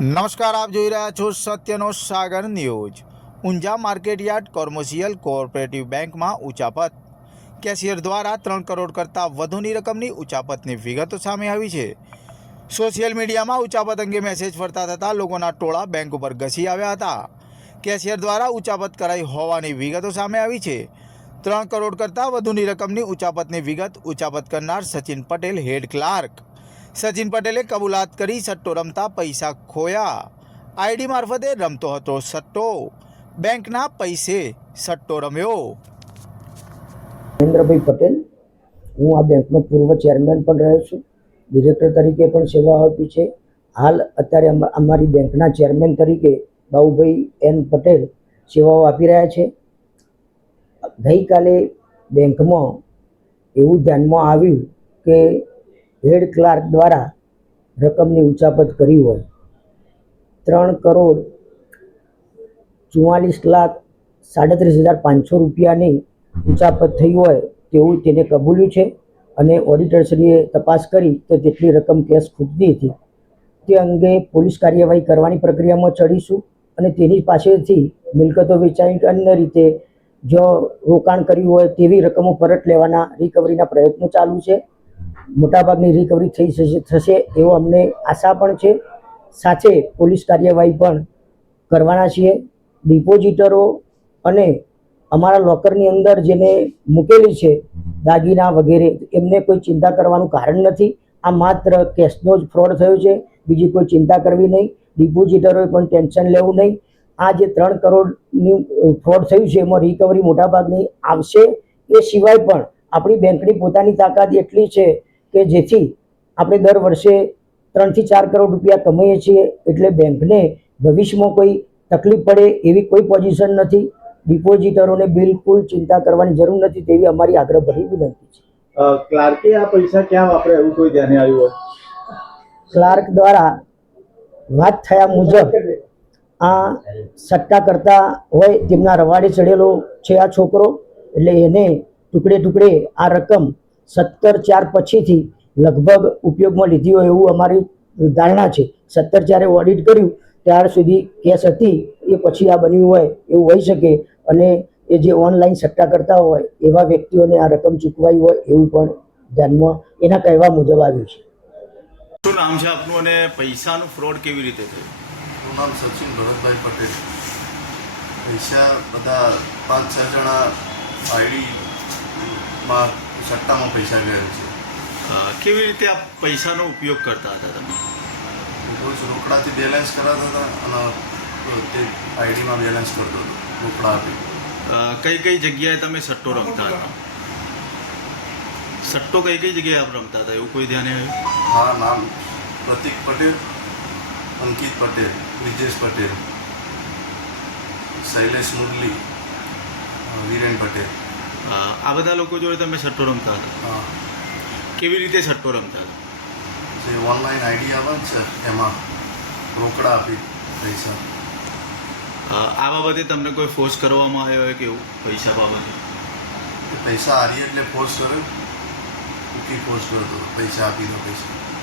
નમસ્કાર, આપ જોઈ રહ્યા છો સત્યનો સાગર news. Unjha market yard commercial cooperative બેંકમાં ઉચાપત કેશિયર દ્વારા ત્રણ કરોડ કરતાં વધુની રકમની ઉચાપતની વિગતો સામે આવી છે. સોશિયલ મીડિયામાં ઉચાપત અંગે મેસેજ ફરતા થતાં લોકોના ટોળા બેંક ઉપર ઘસી આવ્યા હતા. કેશિયર દ્વારા ઉચાપત કરાઈ હોવાની વિગતો સામે આવી છે. ત્રણ કરોડ કરતાં વધુની રકમની ઉચાપતની વિગત ઉચાપત કરનાર સચિન પટેલ હેડ ક્લાર્ક. સચિન પટેલે કબૂલાત કરી સટ્ટો રમતા પૈસા ખોયા. આઈડી મારફતે રમતો હતો સટ્ટો. બેંકના પૈસે સટ્ટો રમ્યો. મહેન્દ્રભાઈ પટેલ, હું આ બેંકનો પૂર્વ ચેરમેન પણ રહ્યો છું. ડિરેક્ટર તરીકે પણ સેવા આપી છે. હાલ અત્યારે અમા- અમારી બેંકના ચેરમેન તરીકે બાઉભાઈ એન પટેલ સેવાઓ આપી રહ્યા છે. ગઈકાલે બેંકમાં એવું ધ્યાનમાં આવ્યું કે હેડ ક્લાર્ક દ્વારા રકમની ઉચાપત કરી હોય. ત્રણ કરોડ ચુમ્માલીસ લાખ સાડત્રીસ હજાર પાંચસો રૂપિયાની ઉચાપત થઈ હોય તેવું તેને કબૂલ્યું છે અને ઓડિટરશ્રીએ તપાસ કરી તો તેટલી રકમ કેશ ખૂટતી હતી. તે અંગે પોલીસ કાર્યવાહી કરવાની પ્રક્રિયામાં ચડીશું અને તેની પાસેથી મિલકતો વેચાઈ અન્ય રીતે જો રોકાણ કર્યું હોય તેવી રકમો પરત લેવાના રિકવરીના પ્રયત્નો ચાલુ છે. મોટાભાગની રિકવરી થઈ થશે એવો અમને આશા પણ છે. સાથે પોલીસ કાર્યવાહી પણ કરવાના છીએ. ડિપોઝિટરો અને અમારા લોકરની અંદર જેને મૂકેલી છે, દાગીના વગેરે, એમને કોઈ ચિંતા કરવાનું કારણ નથી. આ માત્ર કેશનો જ ફ્રોડ થયો છે. બીજી કોઈ ચિંતા કરવી નહીં. ડિપોઝિટરોએ પણ ટેન્શન લેવું નહીં. આ જે ત્રણ કરોડની ફ્રોડ થયું છે, એમાં રિકવરી મોટાભાગની આવશે. એ સિવાય પણ આપણી બેંકની પોતાની તાકાત એટલી છે કે જેથી આપણે દર વર્ષે ત્રણથી ચાર કરોડ રૂપિયા કમાઈએ છીએ એટલે બેંકને ભવિષ્યમાં કોઈ તકલીફ પડે એવી કોઈ પોઝિશન નથી. ડિપોઝિટરોને બિલકુલ ચિંતા કરવાની જરૂર નથી તેવી અમારી આગ્રહભરી વિનંતી છે. ક્લાર્કે આ પૈસા ક્યાં વાપરે એવું કોઈ ધ્યાને આવ્યું હોય? ક્લાર્ક દ્વારા વાત થયા મુજબ આ સટ્ટા કરતા હોય તેમના રવાડે ચડેલો છે આ છોકરો એટલે એને ટુકડે ટુકડે આ રકમ સત્તર ચાર પછીથી લગભગ ઉપયોગમાં લીધી હોય એવું અમારી ધારણા છે. સત્તર ચારે ઓડિટ કર્યું ત્યાર સુધી કેસ હતી એ પછી આ બન્યું હોય એવું હોઈ શકે. અને એ જે ઓનલાઈન સટ્ટા કરતા હોય એવા વ્યક્તિઓને આ રકમ ચૂકવાઈ હોય એવું પણ ધ્યાનમાં એના કહેવા મુજબ આવ્યું છે. શું નામ છે આપનું અને પૈસાનું ફ્રોડ કેવી રીતે થયું? મારું નામ સચિન ભરતભાઈ પટેલ. પૈસા બધા પાંચ છ જણા આઈડીમાં સટ્ટામાં પૈસા ગયા છે. કેવી રીતે આ પૈસાનો ઉપયોગ કરતા હતા તમે? કોઈ રોકડાથી બેલેન્સ કરાતા હતા અને તે આઈડીમાં બેલેન્સ કરતો હતો રોકડા આપી. કઈ કઈ જગ્યાએ તમે સટ્ટો રમતા હતા? સટ્ટો કઈ કઈ જગ્યાએ આપ રમતા હતા એવું કોઈ ધ્યાને આવ્યું? હા નામ પ્રતિક પટેલ અંકિત પટેલ બ્રિજેશ પટેલ શૈલેષ મુરલી વિરેન પટેલ. આ બધા લોકો જોડે તમે સટ્ટો રમતા હતા. હા. કેવી રીતે સટ્ટો રમતા હતા? જે ઓનલાઈન આઈડી આવે છે એમાં રોકડા આપી પૈસા. આ બાબતે તમને કોઈ ફોર્સ કરવામાં આવ્યો હોય કે એવું? પૈસા બાબતે? પૈસા હારી એટલે ફોર્સ કરે. ઉકી ફોર્સ કરતો હતો પૈસા આપી દો પૈસા.